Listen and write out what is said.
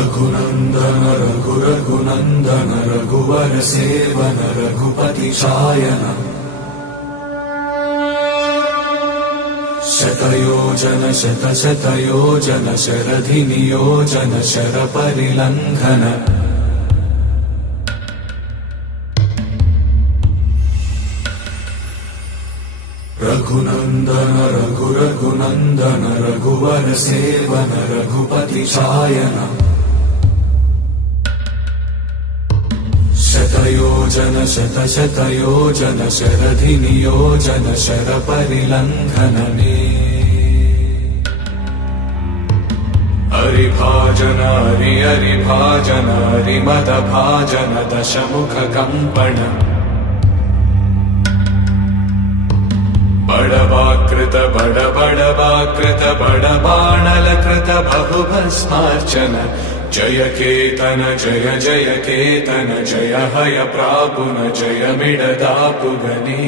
रघुनन्दन रघुनन्दन रघुवर सेवन रघुपति शायन शतयोजन शतशतयोजन शरधि नियोजन शरपरिलङ्घन रघुनन्दन रघुनन्दन रघुवर सेवन रघुपति शायन शतयोजन शतशतयोजन शरधि नियोजन शरपरिलङ्घनने हरिभाजन हरिभाजन हरिमदभाजन दशमुख कम्पण बड़वाकृत बड़वाकृत बड़बाणलकृत बहुभस्मार्चन जय केतन जय केतन जय हय प्रापुन जय मिडदापुगने।